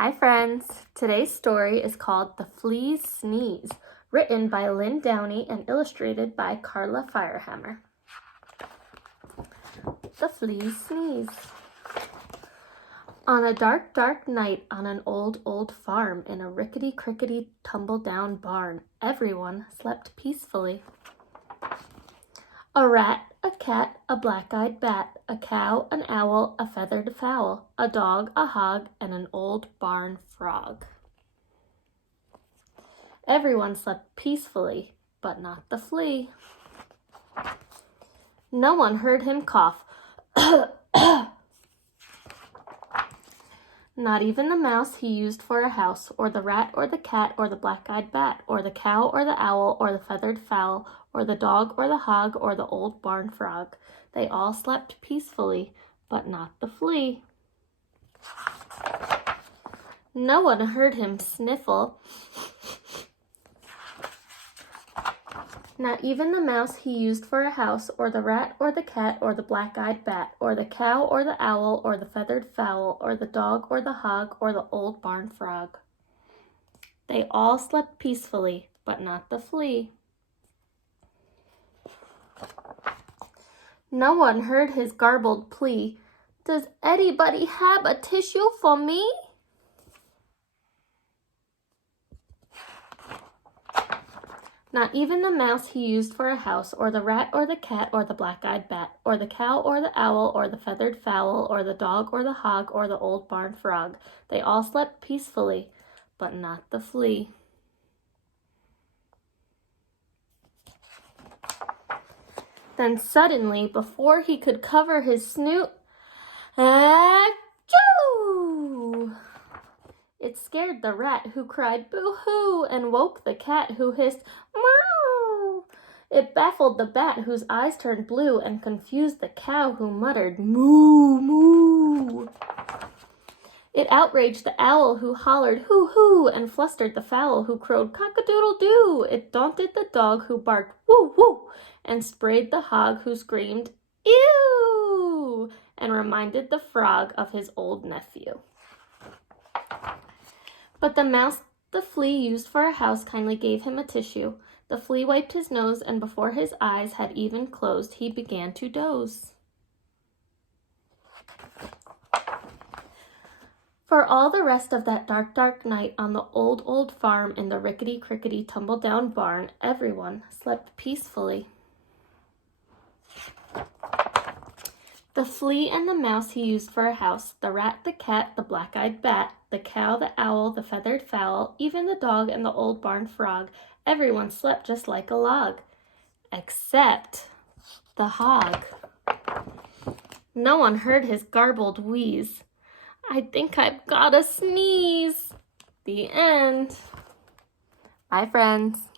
Hi friends! Today's story is called The Flea's Sneeze, written by Lynn Downey and illustrated by Carla Firehammer. The Flea's Sneeze. On a dark, dark night on an old, old farm in a rickety-crickety, tumble-down barn, everyone slept peacefully. A rat, a cat, a black-eyed bat, a cow, an owl, a feathered fowl, a dog, a hog, and an old barn frog. Everyone slept peacefully, but not the flea. No one heard him cough. Not even the mouse he used for a house, or the rat, or the cat, or the black-eyed bat, or the cow, or the owl, or the feathered fowl, or the dog, or the hog, or the old barn frog. They all slept peacefully, but not the flea. No one heard him sniffle. Not even the mouse he used for a house, or the rat, or the cat, or the black-eyed bat, or the cow, or the owl, or the feathered fowl, or the dog, or the hog, or the old barn frog. They all slept peacefully, but not the flea. No one heard his garbled plea, "Does anybody have a tissue for me?" Not even the mouse he used for a house, or the rat, or the cat, or the black-eyed bat, or the cow, or the owl, or the feathered fowl, or the dog, or the hog, or the old barn frog. They all slept peacefully, but not the flea. Then suddenly, before he could cover his snoot, achoo! It scared the rat, who cried boo-hoo, and woke the cat, who hissed meow. It baffled the bat, whose eyes turned blue, and confused the cow, who muttered moo, moo. It outraged the owl, who hollered hoo-hoo, and flustered the fowl, who crowed cock-a-doodle-doo. It daunted the dog, who barked woo-woo, and sprayed the hog, who screamed ew, and reminded the frog of his old nephew. But the mouse the flea used for a house kindly gave him a tissue. The flea wiped his nose, and before his eyes had even closed, he began to doze. For all the rest of that dark, dark night on the old, old farm in the rickety-crickety, tumble-down barn, everyone slept peacefully. The flea and the mouse he used for a house, the rat, the cat, the black-eyed bat, the cow, the owl, the feathered fowl, even the dog and the old barn frog, everyone slept just like a log. Except the hog. No one heard his garbled wheeze. "I think I've got a sneeze." The end. Bye, friends.